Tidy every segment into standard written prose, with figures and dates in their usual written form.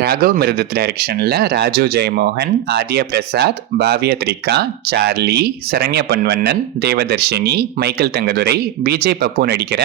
ராகவ் மிருதத் டைரக்ஷன்ல ராஜு ஜெயமோகன், ஆதியா பிரசாத், பாவியா திரிகா, சார்லி, சரண்யா பொன்வண்ணன், தேவதர்ஷினி, மைக்கேல் தங்கதுரை, பிஜே பப்பு நடிக்கிற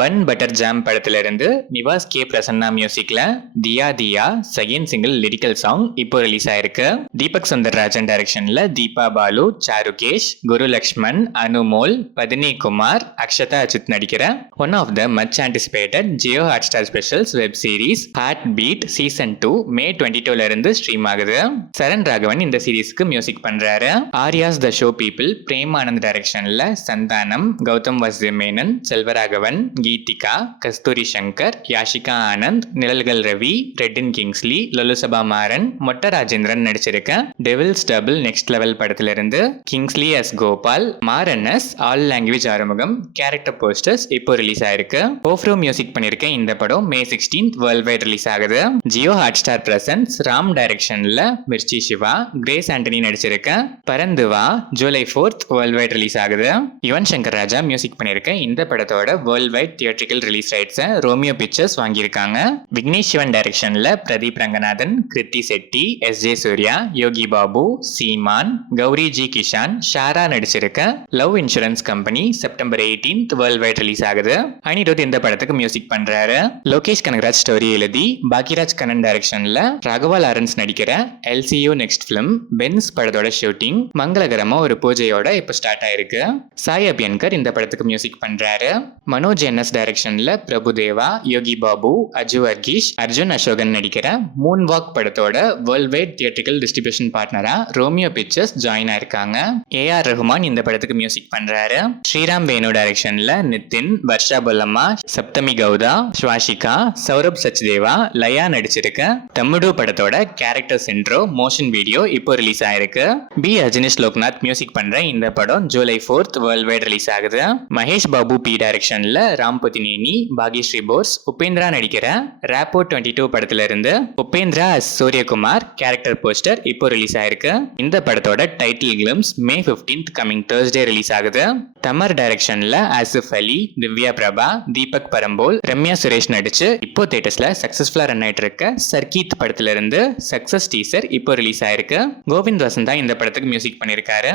பன் பட்டர் ஜாம் படத்துல இருந்து நிவாஸ் கே பிரசன்னா மியூசிக்ல தியா தியா செகண்ட் சிங்கிள் லிரிக்கல் சாங் இப்போ ரிலீஸ் ஆயிருக்கு. தீபக் சுந்தர்ராஜன் டைரக்ஷன்ல தீபா பாலு, சாருகேஷ், குரு லக்ஷ்மன், அனுமோல், பதினி குமார், அக்ஷதா அஜித் நடிக்கிற one of the much anticipated Jio Hotstar specials web series heart beat season 2 May 22 இருந்து ஸ்ட்ரீம் ஆகுது. சரண் ராகவன் இந்த சீரீஸ்க்கு மியூசிக் பண்றாரு. ஆரியாஸ் the show people Prem Anand டைரக்ஷன்ல சந்தானம், கௌதம் வாசுதேவ், செல்வராகவன், கீதிகா, கஸ்தூரி சங்கர், யாஷிகா ஆனந்த், நிழல்கள் ரவி, ரெட்டின் கிங்ஸ்லி, லொலுசபா மாறன், மொட்ட ராஜேந்திரன் நடிச்சிருக்க டெவில்ஸ் டபுள் நெக்ஸ்ட் லெவல் படத்துல இருந்து Kingsley as Gopal, Maran as all language Arumugam character posters இப்போ ரிலீஸ் ஆயிருக்கு. ஓஃப்ரோ மியூசிக் பண்ணிருக்க இந்த படம் மே 16 வேர்ல்ட் வைட் ரிலீஸ் ஆகுது. ஜியோ ஹாட்ஸ்டார் பிரசன்ஸ் ராம் டைரக்ஷன்ல மிர்ச்சி சிவா, கிரேஸ் ஆண்டனி நடிச்சிருக்க பரந்துவா ஜூலை 4 வேர்ல்ட் வைட் ரிலீஸ் ஆகுது. யுவன் சங்கர் ராஜா மியூசிக் பண்ணிருக்க இந்த படத்தோட வேர்ல்ட் வைட் தியேட்ரிக்கல் ரிலீஸ் ரைட்ஸை ரோமியோ பிக்சர்ஸ் வாங்கியிருக்காங்க. விக்னேஷ் சிவன் டைரக்ஷன்ல பிரதீப் ரங்கநாதன், கிருத்தி செட்டி, எஸ் ஜே சூர்யா, யோகி பாபு, சீமான், கௌரி ஜி கிஷான், ஷாரா நடிச்சிருக்க love insurance company September 18 world wide release ஆகுது. அனிருத் இந்த படத்துக்கு மியூசிக் பண்றாரு. லோகேஷ் கனகராஜ் ஸ்டோரி எழுதி பாக்கியராஜ் கண்ணன் டைரக்ஷன்ல ராகவா லாரன்ஸ் நடிக்கிற எல்சியூ நெக்ஸ்ட் பிலிம் பென்ஸ் படத்தோட ஷூட்டிங் மங்களகரமா ஒரு பூஜையோட இப்ப ஸ்டார்ட் ஆயிருக்கு. சாய் அபியன்கர் இந்த படத்துக்கு மியூசிக் பண்றாரு. மனோஜ் என்எஸ் டைரக்ஷன்ல பிரபுதேவா, யோகி பாபு, அஜு வர்கீஷ், அர்ஜுன் அசோகன் நடிக்கிற மூன் வாக் படத்தோட வேர்ல்ட் வைட் தியேட்ரிக்கல் டிஸ்ட்ரிபியூஷன் பார்ட்னரா ரோமியோ பிக்சர்ஸ் ஜாயின் ஆயிருக்காங்க. ஏஆர் ரஹ்மான் இந்த படத்துக்கு மியூசிக் பண்றாரு. ஸ்ரீராம் வேணு டைரக்ஷன்ல நிதின், வர்ஷா பொல்லம்மா, சப்தமி கவுதா, ஸ்வாஷிகா, சௌரப் சச்தேவா, லயா நடிச்சிருக்க தம்முடு படத்தோட கேரக்டர் சென்ட்ரோ மோஷன் வீடியோ இப்போ ரிலீஸ் ஆயிருக்கு. பி அஜினிஷ் லோக்நாத் மியூசிக் பண்ற இந்த படம் ஜூலை 4 வேர்ல்ட் வைட் ரிலீஸ் ஆகுது. மகேஷ் பாபு பி டைரக்ஷன்ல ராம்பதினேனி, பாகிஸ்ரீ போஸ், உபேந்திரா நடிக்கிற ராப்போ 22 படத்துல இருந்து உபேந்திரா சூரியகுமார் கேரக்டர் போஸ்டர் இப்போ ரிலீஸ் ஆயிருக்கு. இந்த படத்தோட டைட்டில் கிளிம்ஸ் மே 15 கமிங் Thursday ரிலீஸ் ஆகுது. தமர் டைரக்ஷன்ல ஆசிஃப் அலி, திவ்யா பிரபா, தீபக் பரம்போல், ரம்யா சுரேஷ் நடிச்சு இப்போ தியேட்டர்ஸ்ல சக்சஸ்ஃபுல்லா ரன் ஆயிட்டு இருக்க சர்க்கீத் படத்துல இருந்து சக்சஸ் டீசர் இப்போ ரிலீஸ் ஆயிருக்கு. கோவிந்த் வசந்தா இந்த படத்துக்கு மியூசிக் பண்ணிருக்காரு.